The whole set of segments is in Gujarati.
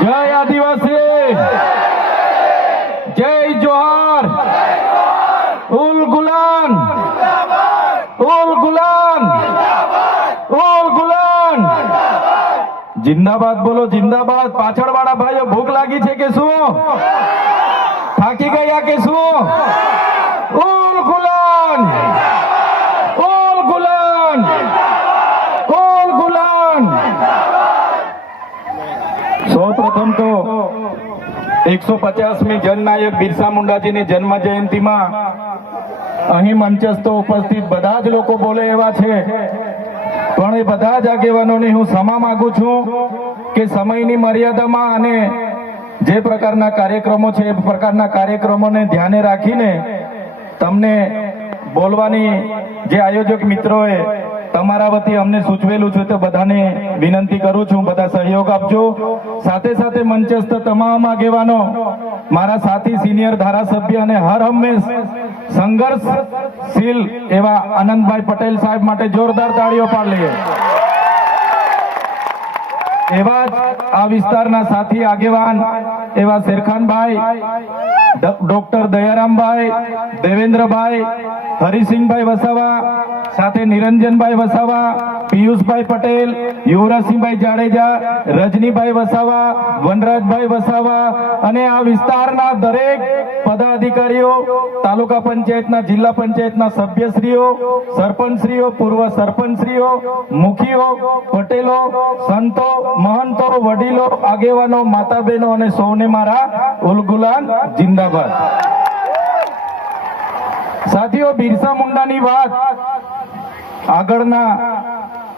જય આદિવાસી જય જોહાર ઉલ ગુલાન ઉલ ગુલાન ઉલ ગુલાન જિંદાબાદ બોલો જિંદાબાદ પાછળ વાળા ભાઈઓ ભૂખ લાગી છે કે શું થાકી ગયા કે શું ઉલ ગુલાન પ્રથમ તો એકસો પચાસમી જનનાયક બિરસા મુંડાજીની જન્મ જયંતિમાં અહીં મંચસ્થ ઉપસ્થિત બધા જ લોકો બોલે એવા છે પણ એ બધા જ આગેવાનોને હું ક્ષમા માગું છું કે સમયની મર્યાદામાં અને જે પ્રકારના કાર્યક્રમો છે એ પ્રકારના કાર્યક્રમોને ધ્યાને રાખીને તમને બોલવાની જે આયોજક મિત્રોએ તમારા વતી અમને સૂચવેલું છે તો બધાને વિનંતી કરું છું બધા સહયોગ આપજો સાથે સાથે મંચસ્થ તમામ આગેવાનો મારા સાથી સિનિયર ધારાસભ્ય અને હર હંમેશ સંઘર્ષશીલ એવા આનંદભાઈ પટેલ સાહેબ માટે જોરદાર તાળીઓ પાડ પાડીએ એવા જ આ વિસ્તારના સાથી આગેવાન એવા શેરખાનભાઈ ડોક્ટર દયારામભાઈ દેવેન્દ્રભાઈ હરિસિંહભાઈ વસાવા સાથે નિરંજનભાઈ વસાવા પિયુષભાઈ પટેલ યુવરાજસિંહભાઈ જાડેજા રજનીભાઈ વસાવા વનરાજભાઈ વસાવા અને આ વિસ્તારના દરેક પદાધિકારીઓ તાલુકા પંચાયતના જિલ્લા પંચાયતના સભ્યશ્રીઓ સરપંચશ્રીઓ પૂર્વ સરપંચશ્રીઓ મુખીઓ પટેલો સંતો મહંતો વડીલો આગેવાનો માતા બહેનો અને સૌને મારા ઉલગુલાન જિંદાબાદ સાથીઓ બિરસા મુંડાની વાત આગળના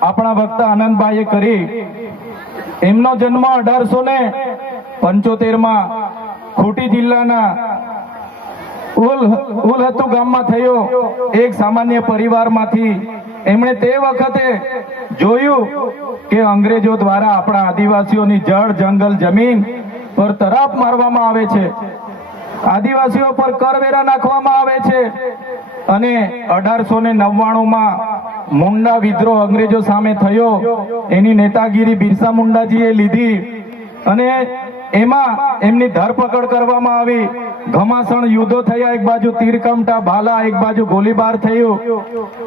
આપણા ભક્ત આનંદભાઈએ કરી એમનો જન્મ અઢારસો ને પંચોતેરમાં ખોટી જિલ્લાના ઉલહતુ ગામમાં થયો એક સામાન્ય પરિવારમાંથી એમણે તે વખતે જોયું કે અંગ્રેજો દ્વારા આપણા આદિવાસીઓની જળ જંગલ જમીન પર તરાપ મારવામાં આવે છે આદિવાસીઓ પર કરવેરા નાખવામાં આવે છે અને અઢારસો ને નવ્વાણુંમાં મુંડા વિદ્રોહ અંગ્રેજો સામે થયો એની નેતાગીરી બિરસા મુંડાજીએ લીધી અને એમાં એમની ધરપકડ કરવામાં આવી ઘમાસણ યુદ્ધો થયા એક બાજુ તીરકમટા ભાલા એક બાજુ ગોલીબાર થયું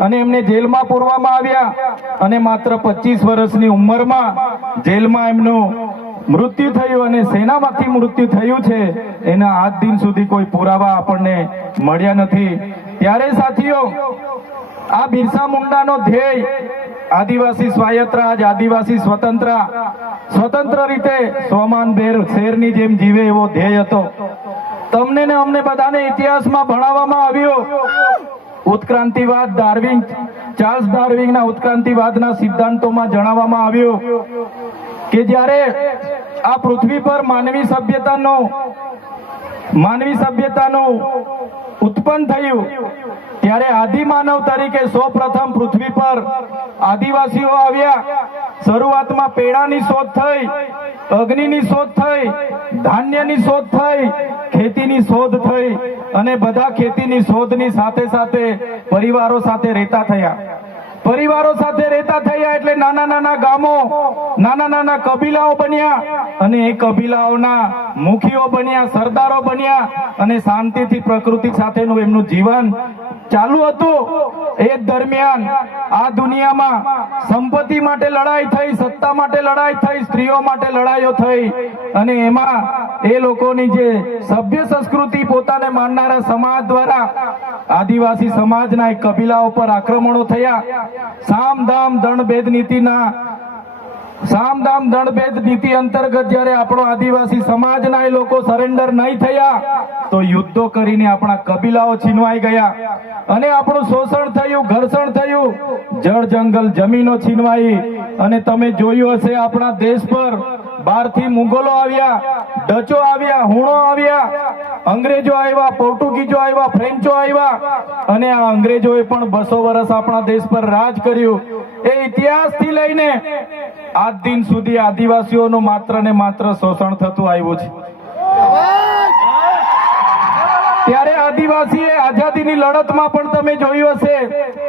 અને એમને જેલમાં પૂરવામાં આવ્યા અને માત્ર પચીસ વર્ષની ઉંમરમાં જેલમાં એમનું મૃત્યુ થયું અને સેનામાંથી મૃત્યુ થયું છે એના આજ દિન સુધી કોઈ પુરાવા આપણને મળ્યા નથી ત્યારે સાથીઓ આ બિરસા મુંડાનો ધ્યેય આદિવાસી સ્વાયત્ત આજ આદિવાસી સ્વતંત્ર સ્વતંત્ર રીતે સોમાન બેર શેરની જેમ જીવે એવો ધ્યેય હતો તમને ને અમને બધાને ઇતિહાસમાં ભણાવવામાં આવ્યો ઉત્ક્રાંતિવાદ ડાર્વિંગ ચાર્લ્સ ડાર્વિંગના ઉત્ક્રાંતિવાદના સિદ્ધાંતોમાં જણાવવામાં આવ્યો કે જ્યારે આ પૃથ્વી પર માનવી સભ્યતાનો માનવી સભ્યતાનો ઉત્પન્ન થયું ત્યારે આદિમાનવ તરીકે સૌપ્રથમ પૃથ્વી પર આદિવાસીઓ આવ્યા શરૂઆતમાં પેડાની શોધ થઈ અગ્નિની શોધ થઈ ધાન્યની શોધ થઈ ખેતીની શોધ થઈ અને બધા ખેતીની શોધની સાથે સાથે પરિવારો સાથે રહેતા થયા પરિવારો સાથે રહેતા થયા એટલે નાના નાના ગામો નાના નાના કબીલાઓ બન્યા અને એ કબીલાઓના મુખીઓ બન્યા સરદારો બન્યા અને શાંતિથી પ્રકૃતિ સાથેનું એમનું જીવન ચાલુ હતું એ દરમિયાન આ દુનિયામાં સંપત્તિ માટે લડાઈ થઈ સત્તા માટે લડાઈ થઈ સ્ત્રીઓ માટે લડાઈઓ થઈ અને એમાં એ લોકોની જે સભ્ય સંસ્કૃતિ પોતાને માનનારા સમાજ દ્વારા આદિવાસી સમાજના કબીલાઓ પર આક્રમણો થયા સામધામ દણભેદ નીતિના સામધામ દણભેદ નીતિ અંતર્ગત જ્યારે આપણો આદિવાસી સમાજના એ લોકો સરેન્ડર નહીં થયા તો યુદ્ધો કરીને આપણા કબીલાઓ છીનવાઈ ગયા અને આપણું શોષણ થયું ઘર્ષણ થયું જળ જંગલ જમીનો છીનવાઈ અને તમે જોયું હશે આપણા દેશ પર બહારથી મુગલો આવ્યા ડચો આવ્યા હુણો આવ્યા અંગ્રેજો આવ્યા પોર્ટુગીઝો આવ્યા ફ્રેન્ચો આવ્યા અને આ અંગ્રેજોએ પણ બસો વર્ષ આપણા દેશ પર રાજ કર્યું એ ઇતિહાસથી લઈને આજ દિન સુધી આદિવાસીઓનું માત્ર ને માત્ર શોષણ થતું આવ્યું છે ત્યારે આદિવાસીએ આઝાદીની લડતમાં પણ તમે જોયું હશે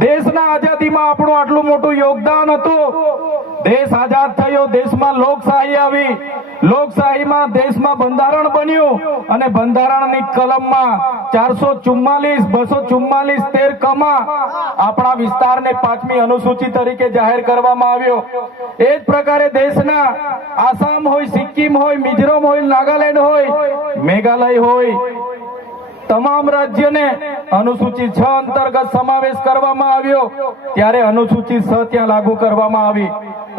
દેશના આઝાદીમાં આપણું આટલું મોટું યોગદાન હતું દેશ આઝાદ થયો દેશમાં લોકશાહી આવી લોકશાહીમાં દેશમાં બંધારણ બન્યું અને બંધારણની કલમમાં ચારસો ચુમ્માલીસ બસો ચુમ્માલીસ તેર કમા આપણા વિસ્તારને પાંચમી અનુસૂચિ તરીકે જાહેર કરવામાં આવ્યો એ જ પ્રકારે દેશના આસામ હોય સિક્કિમ હોય મિઝોરમ હોય નાગાલેન્ડ હોય મેઘાલય હોય તમામ રાજ્યને અનુસૂચિત છ અંતર્ગત સમાવેશ કરવામાં આવ્યો ત્યારે અનુસૂચિત છ ત્યાં લાગુ કરવામાં આવી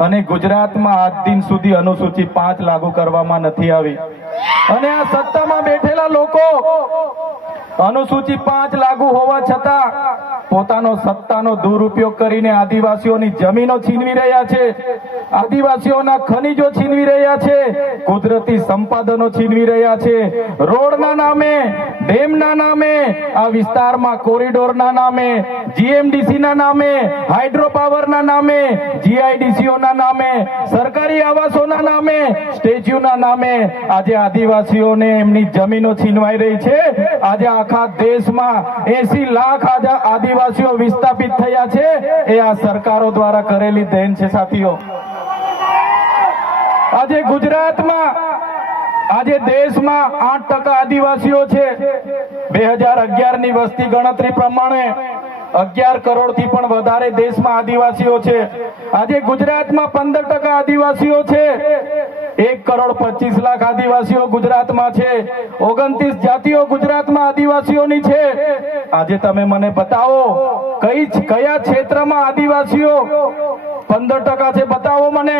અને ગુજરાતમાં આજ દિન સુધી અનુસૂચિત પાંચ લાગુ કરવામાં નથી આવી અને આ સત્તામાં બેઠેલા લોકો અનુસૂચિત પાંચ લાગુ હોવા છતાં પોતાનો સત્તાનો દુરુપયોગ કરીને આદિવાસીઓની જમીનો છીનવી રહ્યા છે આદિવાસીઓના ખનીજો છીનવી રહ્યા છે કુદરતી સંપાદનો છીનવી રહ્યા છે રોડના નામે ડેમના નામે આ વિસ્તારમાં કોરિડોરના નામે જીએમડીસીના નામે હાઇડ્રોપાવરના નામે જીઆઈડીસીઓના નામે સરકારી આવાસોના નામે સ્ટેચ્યુના નામે આજે આદિવાસીઓને એમની જમીનો છીનવાઈ રહી છે આજે આખા દેશમાં એસી લાખ આદિવાસીઓ વિસ્થાપિત થયા છે એ આ સરકારો દ્વારા કરેલી દેન છે સાથીઓ આજે ગુજરાતમાં આજે દેશમાં આઠ ટકા આદિવાસીઓ છે બે હજાર અગિયાર ની વસ્તી ગણતરી પ્રમાણે અગિયાર કરોડ થી પણ વધારે દેશમાં આદિવાસીઓ છે આજે ગુજરાતમાં પંદર ટકા આદિવાસીઓ છે એક કરોડ પચીસ લાખ આદિવાસીઓ ગુજરાતમાં છે ઓગણત્રીસ જાતિઓ ગુજરાતમાં આદિવાસીઓની છે આજે તમે મને બતાવો કઈ કયા ક્ષેત્રમાં આદિવાસીઓ પંદર ટકા છે બતાવો મને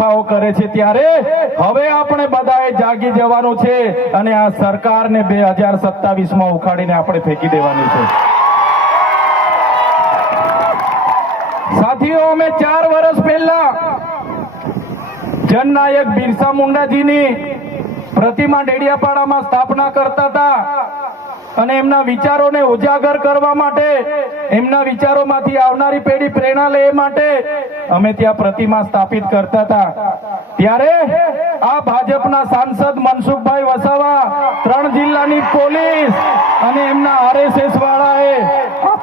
કથાઓ કરે છે ત્યારે હવે આપણે બધાએ જાગી જવાનું છે અને આ સરકારને બે હજાર સત્તાવીસમાં ઉખાડીને આપણે ફેંકી દેવાની છે સાથીઓ અમે ચાર વર્ષ પહેલા જનનાયક બિરસા મુંડાજીની પ્રતિમા ડેડિયાપાડામાં સ્થાપના કરતા હતા અને એમના વિચારોને ઉજાગર કરવા માટે એમના વિચારોમાંથી આવનારી પેઢી પ્રેરણા લે માટે અમે ત્યાં પ્રતિમા સ્થાપિત કરતા હતા ત્યારે આ ભાજપના સાંસદ મનસુખભાઈ વસાવા ત્રણ જિલ્લાની પોલીસ અને એમના આરએસએસ વાળાએ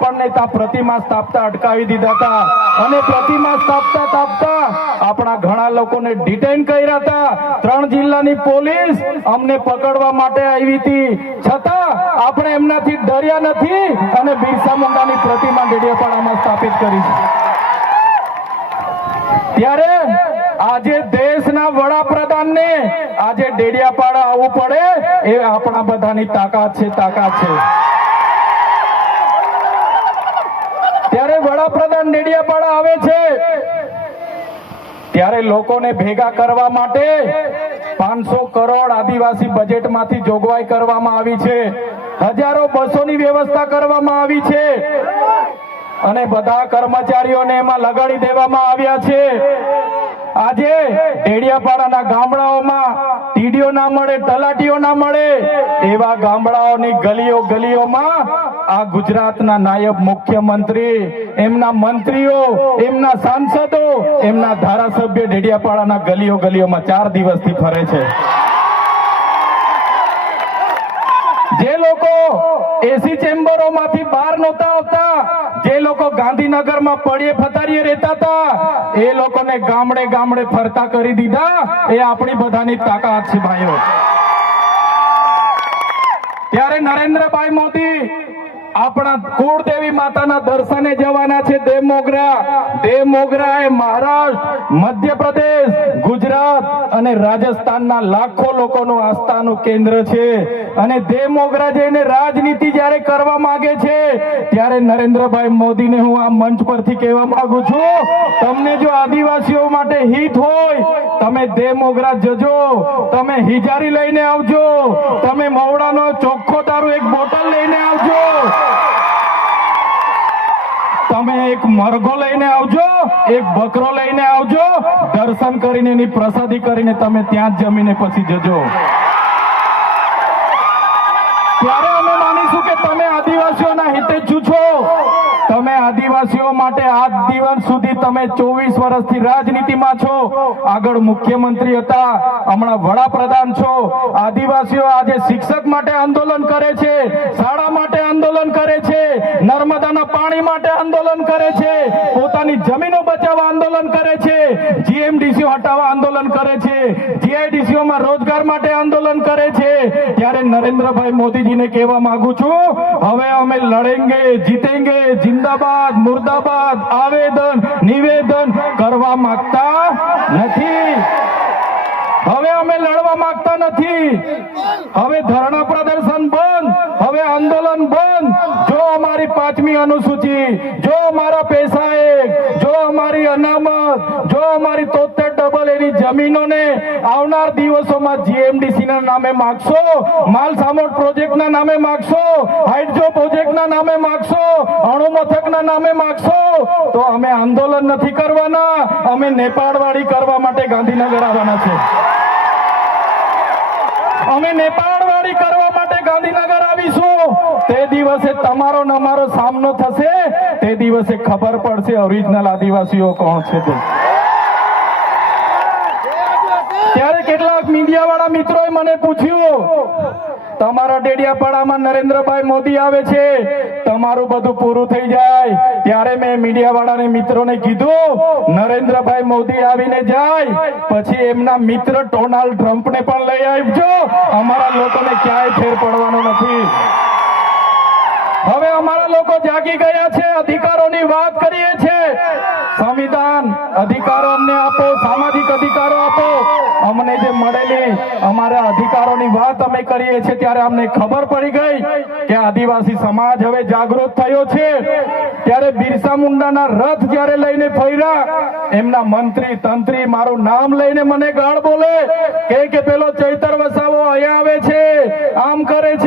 આપણને ત્યાં પ્રતિમા સ્થાપતા અટકાવી દીધા હતા અને પ્રતિમા સ્થાપતા સ્થાપતા આપણા ઘણા લોકોને ડિટેન કર્યા હતા ત્રણ જિલ્લાની પોલીસ અમને પકડવા માટે આવી હતી છતાં આપણે એમનાથી ડર્યા નથી અને બિરસા મુંડાની પ્રતિમા ડેડિયાપાડામાં સ્થાપિત કરી છે ત્યારે આજે દેશના વડાપ્રધાનને આજે ડેડિયાપાડા આવવું પડે એ આપણા બધાની તાકાત છે તાકાત છે ત્યારે વડાપ્રધાન ડેડિયાપાડા આવે છે ત્યારે લોકોને ભેગા કરવા માટે પાંચસો કરોડ આદિવાસી બજેટમાંથી જોગવાઈ કરવામાં આવી છે હજારો બસોની વ્યવસ્થા કરવામાં આવી છે અને બધા કર્મચારીઓને એમાં લગાડી દેવામાં આવ્યા છે આજે ડેડિયાપાડાના ગામડાઓમાં ટીડીઓ ના મળે તલાટીઓ ના મળે એવા ગામડાઓની ગલીઓ ગલીઓમાં આ ગુજરાતના નાયબ મુખ્યમંત્રી એમના મંત્રીઓ એમના સાંસદો એમના ધારાસભ્ય ડેડિયાપાડાના ગલીઓ ગલીઓમાં ચાર દિવસથી ફરે છે જે લોકો એસી ચેમ્બરોમાંથી બહાર નહોતા આવતા જે લોકો ગાંધીનગરમાં પડીએ ફતારીએ રહેતા હતા એ લોકોને ગામડે ગામડે ફરતા કરી દીધા એ આપણી બધાની તાકાત છે ભાઈઓ ત્યારે નરેન્દ્રભાઈ મોદી આપણા કુળદેવી માતાના દર્શને જવાના છે દેવ મોગરા દેવ મોગરા એ મહારાષ્ટ્ર મધ્યપ્રદેશ ગુજરાત અને રાજસ્થાનના લાખો લોકોનું આસ્થાનું કેન્દ્ર છે અને દેવ મોગરા જઈને રાજનીતિ જ્યારે કરવા માંગે છે ત્યારે નરેન્દ્રભાઈ મોદીને હું આ મંચ પરથી કહેવા માંગુ છું તમને જો આદિવાસીઓ માટે હિત હોય તમે દેમોગરા જજો તમે હિજારી લઈને આવજો તમે મવડાનો ચોખ્ખો દારૂ એક બોટલ લઈને આવજો તમે એક મરઘો લઈને આવજો એક બકરો લઈને આવજો દર્શન કરીને એની પ્રસાદી કરીને તમે ત્યાં જ જમીને પછી જજો ત્યારે અમે માનીશું કે તમે આદિવાસીઓના હિતે છું છો તમે આદિવાસીઓ માટે દિવસ સુધી તમે ચોવીસ વર્ષથી રાજનીતિમાં છો આગળ મુખ્યમંત્રી હતા હમણાં વડાપ્રધાન છો આદિવાસીઓ આજે શિક્ષક માટે આંદોલન કરે છે શાળા માટે આંદોલન કરે છે નર્મદાના પાણી માટે આંદોલન કરે છે પોતાની જમીનો બચાવવા આંદોલન કરે છે જીએમડીસીઓ હટાવવા આંદોલન કરે છે જીઆઈડીસીઓમાં રોજગાર માટે આંદોલન કરે છે ત્યારે નરેન્દ્રભાઈ મોદીજીને કહેવા માંગુ છું હવે અમે લડેંગે જીતેંગે જિંદાબાદ મુર્દાબાદ આવેદન નિવેદન કરવા માંગતા નથી હવે અમે લડવા માંગતા નથી હવે ધરણા પ્રદર્શન બંધ હવે આંદોલન બંધ જો અમારી પાંચમી અનુસૂચિ જો અમારા પૈસા એક જો અમારી અનામત જો અમારી તોતેર ડબલ એની જમીનોને આવનાર દિવસોમાં જીએમડીસીના નામે માગશો માલ સામોટ પ્રોજેક્ટના નામે માગશો હાઇડ્રો પ્રોજેક્ટના નામે માગશો અણુ મથકના નામે માગશો તો અમે આંદોલન નથી કરવાના અમે નેપાળવાળી કરવા માટે ગાંધીનગર આવવાના છે અમે નેપાળવાળી કરવા માટે ગાંધીનગર આવીશું તે દિવસે તમારો ને સામનો થશે તે દિવસે ખબર પડશે ઓરિજિનલ આદિવાસીઓ કોણ છે તે મીડિયાવાળા મિત્રોએ મને પૂછ્યું તમારા ડેડિયાપાડામાં નરેન્દ્રભાઈ મોદી આવે છે તમારું બધું પૂરું થઈ જાય ત્યારે મેં મીડિયાવાળાને મિત્રોને કીધું નરેન્દ્રભાઈ મોદી આવીને જાય પછી એમના મિત્ર ડોનાલ્ડ ટ્રમ્પને પણ લઈ આવજો અમારા લોકોને ક્યાંય ફેર પડવાનો નથી હવે અમારા લોકો જાગી ગયા છે અધિકારોની વાત કરીએ છીએ સંવિધાન અધિકારો અમને આપો સામાજિક કાર્ય કરીએ છીએ ત્યારે અમને ખબર પડી ગઈ કે આદિવાસી સમાજ હવે જાગૃત થયો છે ત્યારે બિરસા મુંડાના રથ જ્યારે લઈને ફર્યા એમના મંત્રી તંત્રી મારું નામ લઈને મને ગાળ બોલે કે પેલો ચૈતર વસાવો અહીંયા આવે છે આમ કરે છે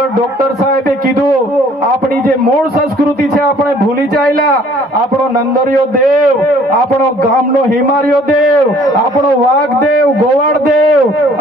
આગળ ડોક્ટર સાહેબે કીધું આપણી જે મૂળ સંસ્કૃતિ છે આપણે ભૂલી જાયેલા આપણો નંદરિયો દેવ આપણો ગામનો હિમારિયો દેવ આપણો વાઘ દેવ ગોવાળ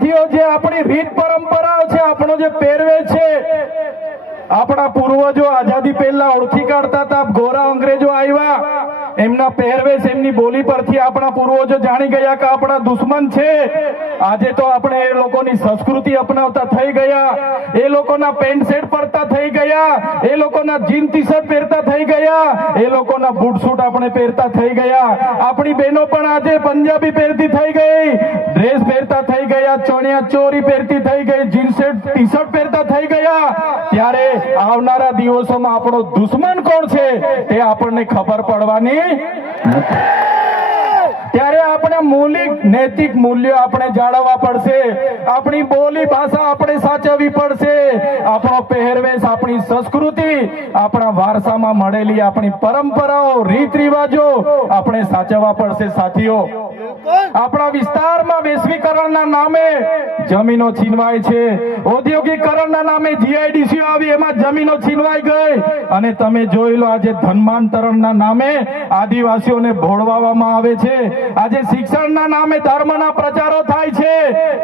સાથીઓ જે આપણી રીત પરંપરાઓ છે આપણો જે પહેરવે છે આપણા પૂર્વજો આઝાદી પહેલા ઓળખી કાઢતા હતા ગોરા અંગ્રેજો આવ્યા એમના પહેરવેશ એમની બોલી પરથી આપણા પૂર્વજો જાણી ગયા કે આપણા દુશ્મન છે આજે તો આપણે એ લોકોની સંસ્કૃતિ અપનાવતા થઈ ગયા એ લોકોના પેન્ટ શર્ટ પરતા થઈ ગયા એ લોકોના જીન ટી શર્ટ પહેરતા થઈ ગયા એ લોકોના બૂટ સૂટ આપણે પહેરતા થઈ ગયા આપણી બહેનો પણ આજે પંજાબી પહેરતી થઈ ગઈ ડ્રેસ પહેરતા થઈ ગયા ચણિયા ચોરી પહેરતી થઈ ગઈ જીન શર્ટ ટી શર્ટ પહેરતા થઈ ગયા ત્યારે આવનારા દિવસોમાં આપણો દુશ્મન કોણ છે તે આપણને ખબર પડવાની Né? ત્યારે આપણે મૌલિક નૈતિક મૂલ્યો આપણે જાળવવા પડશે આપણી બોલી ભાષા આપણે સાચવવી પડશે આપણો પહેરવેશ આપણી સંસ્કૃતિ આપણા વારસામાં મળેલી આપણી પરંપરાઓ રીત રિવાજો આપણે સાચવવા પડશે સાથીઓ આપણા વિસ્તારમાં વૈશ્વિકરણના નામે જમીનો છીનવાય છે ઔદ્યોગિકરણના નામે જીઆઈડીસી આવી એમાં જમીનો છીનવાઈ ગઈ અને તમે જોઈ લો આજે ધનમાંતરણના નામે આદિવાસીઓને ભોળવામાં આવે છે આજે શિક્ષણના નામે ધર્મના પ્રચારો થાય છે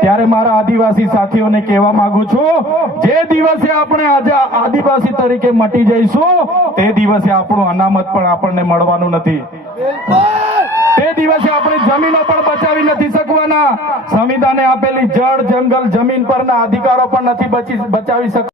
ત્યારે મારા આદિવાસી સાથીઓને કહેવા માંગુ છું જે દિવસે આપણે આજે આદિવાસી તરીકે મટી જઈશું તે દિવસે આપણું અનામત પણ આપણને મળવાનું નથી તે દિવસે આપણે જમીનો પણ બચાવી નથી શકવાના સંવિધાને આપેલી જળ જંગલ જમીન પરના અધિકારો પણ નથી બચાવી શક